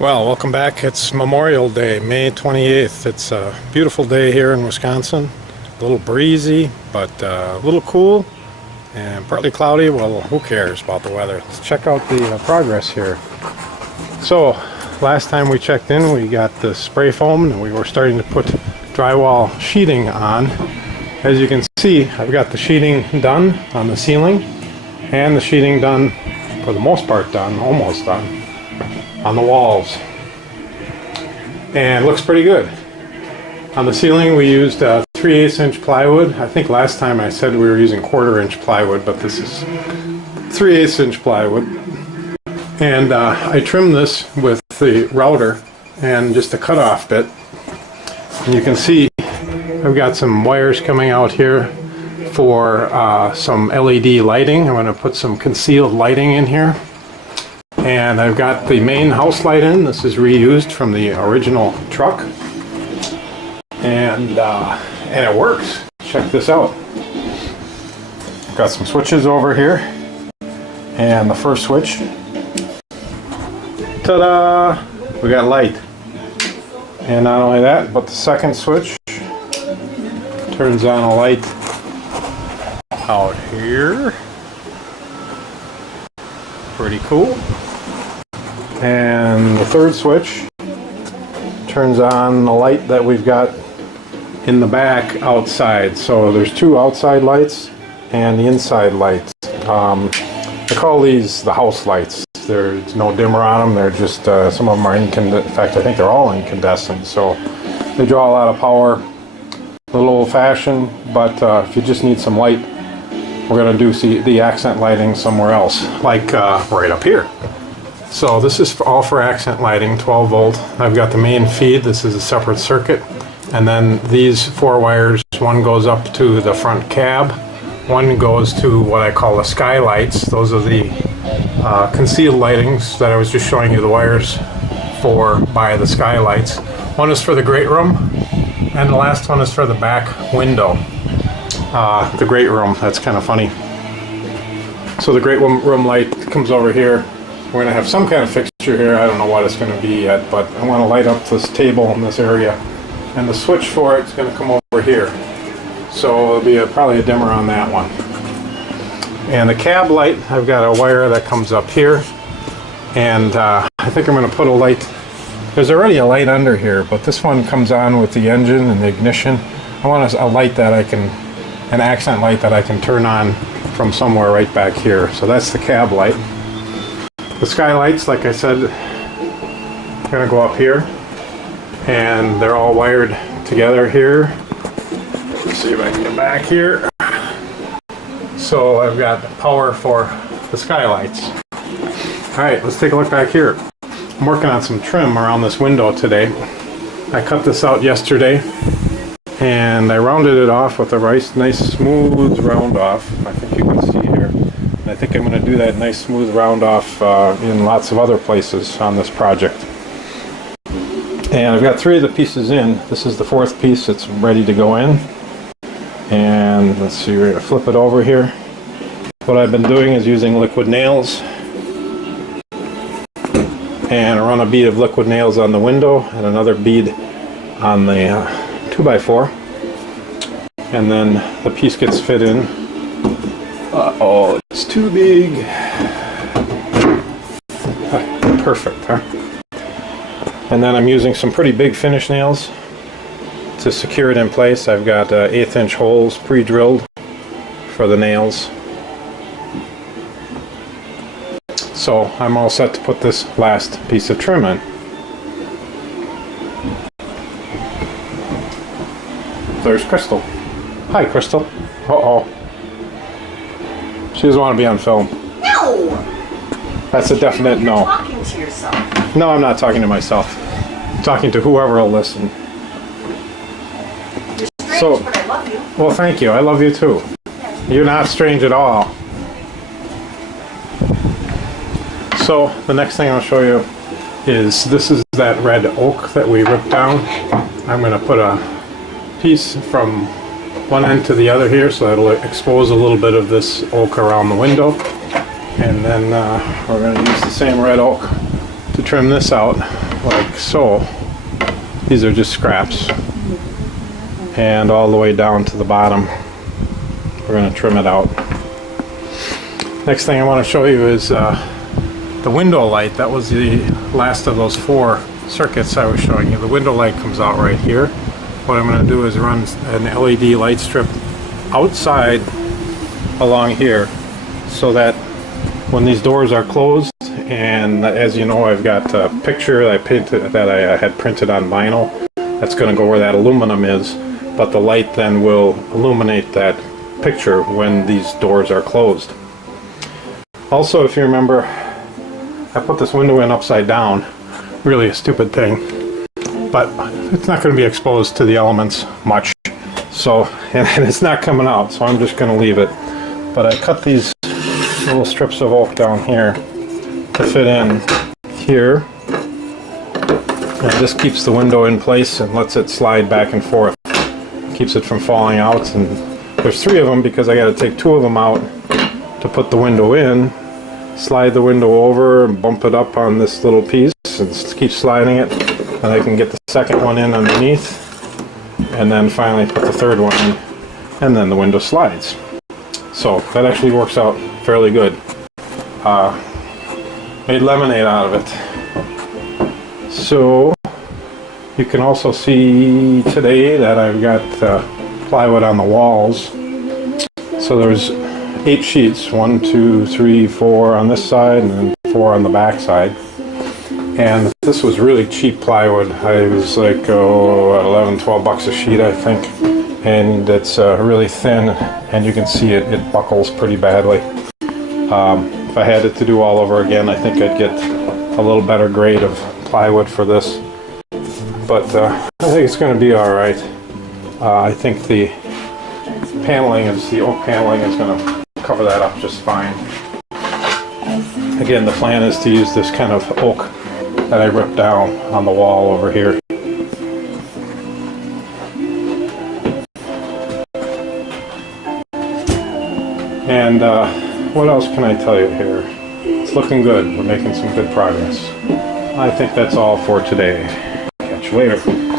Well, welcome back. It's Memorial Day, May 28th. It's a beautiful day here in Wisconsin. A little breezy, but a little cool and partly cloudy. Well, who cares about the weather? Let's check out the progress here. So, last time we checked in, we got the spray foam and we were starting to put drywall sheeting on. As you can see, I've got the sheeting done on the ceiling and the sheeting done, for the most part done, almost done, on the walls, and it looks pretty good. On the ceiling we used 3/8 inch plywood. I think last time I said we were using 1/4 inch plywood, but this is 3/8 inch plywood. And I trimmed this with the router and just a cutoff bit. And you can see I've got some wires coming out here for some LED lighting. I'm going to put some concealed lighting in here. And I've got the main house light in. This is reused from the original truck. And it works. Check this out. Got some switches over here. And the first switch. Ta-da! We got light. And not only that, but the second switch turns on a light out here. Pretty cool. And the third switch turns on the light that we've got in the back outside. So there's two outside lights and the inside lights. I call these the house lights. There's no dimmer on them. They're just, some of them are incandescent. In fact, I think they're all incandescent. So they draw a lot of power. A little old-fashioned, but if you just need some light, we're going to do the accent lighting somewhere else, like right up here. So this is all for accent lighting, 12 volt. I've got the main feed. This is a separate circuit. And then these four wires, one goes up to the front cab. One goes to what I call the skylights. Those are the concealed lightings that I was just showing you the wires for by the skylights. One is for the great room, and the last one is for the back window. The great room, that's kind of funny. So the great room light comes over here. We're going to have some kind of fixture here. I don't know what it's going to be yet, but I want to light up this table in this area. And the switch for it is going to come over here. So there'll be probably a dimmer on that one. And the cab light, I've got a wire that comes up here. And I think I'm going to put a light. There's already a light under here, but this one comes on with the engine and the ignition. I want a light that I can, an accent light that I can turn on from somewhere right back here. So that's the cab light. The skylights, like I said, are going to go up here, and they're all wired together here. Let's see if I can get back here. So I've got power for the skylights. Alright, let's take a look back here. I'm working on some trim around this window today. I cut this out yesterday, and I rounded it off with a nice smooth round off. I think you can see here. I think I'm going to do that nice smooth round off in lots of other places on this project. And I've got three of the pieces in. This is the fourth piece that's ready to go in. And let's see, we're going to flip it over here. What I've been doing is using liquid nails. And I run a bead of liquid nails on the window and another bead on the 2x4. And then the piece gets fit in. Uh-oh, it's too big. Perfect, huh? And then I'm using some pretty big finish nails to secure it in place. I've got 1/8 inch holes pre-drilled for the nails. So I'm all set to put this last piece of trim in. There's Crystal. Hi, Crystal. Uh-oh. She doesn't want to be on film. No! That's a definite no. You're talking to yourself. No, I'm not talking to myself. I'm talking to whoever will listen. You're strange, but I love you. Well, thank you. I love you too. You're not strange at all. So the next thing I'll show you is this is that red oak that we ripped down. I'm going to put a piece from one end to the other here, so that'll expose a little bit of this oak around the window. And then we're going to use the same red oak to trim this out. like so. These are just scraps. And all the way down to the bottom. We're going to trim it out. Next thing I want to show you is the window light. That was the last of those 4 circuits I was showing you. The window light comes out right here. What I'm going to do is run an LED light strip outside along here so that when these doors are closed, and as you know, I've got a picture that I had printed on vinyl that's going to go where that aluminum is, but the light then will illuminate that picture when these doors are closed. Also, if you remember, I put this window in upside down. Really a stupid thing, but it's not going to be exposed to the elements much, so, and it's not coming out, so I'm just going to leave it. But I cut these little strips of oak down here to fit in here, and this keeps the window in place and lets it slide back and forth. Keeps it from falling out, and there's 3 of them because I got to take 2 of them out to put the window in, slide the window over and bump it up on this little piece and keep sliding it, and I can get the second one in underneath, and then finally put the 3rd one in, and then the window slides. So that actually works out fairly good. Made lemonade out of it. So you can also see today that I've got plywood on the walls. So there's 8 sheets, 1, 2, 3, 4 on this side and then 4 on the back side. And this was really cheap plywood. I was like, 11, 12 bucks a sheet, I think. And it's really thin, and you can see it buckles pretty badly. If I had it to do all over again, I think I'd get a little better grade of plywood for this. But I think it's going to be all right. I think the oak paneling is going to cover that up just fine. Again, the plan is to use this kind of oak that I ripped down on the wall over here. And what else can I tell you here? It's looking good. We're making some good progress. I think that's all for today. Catch you later.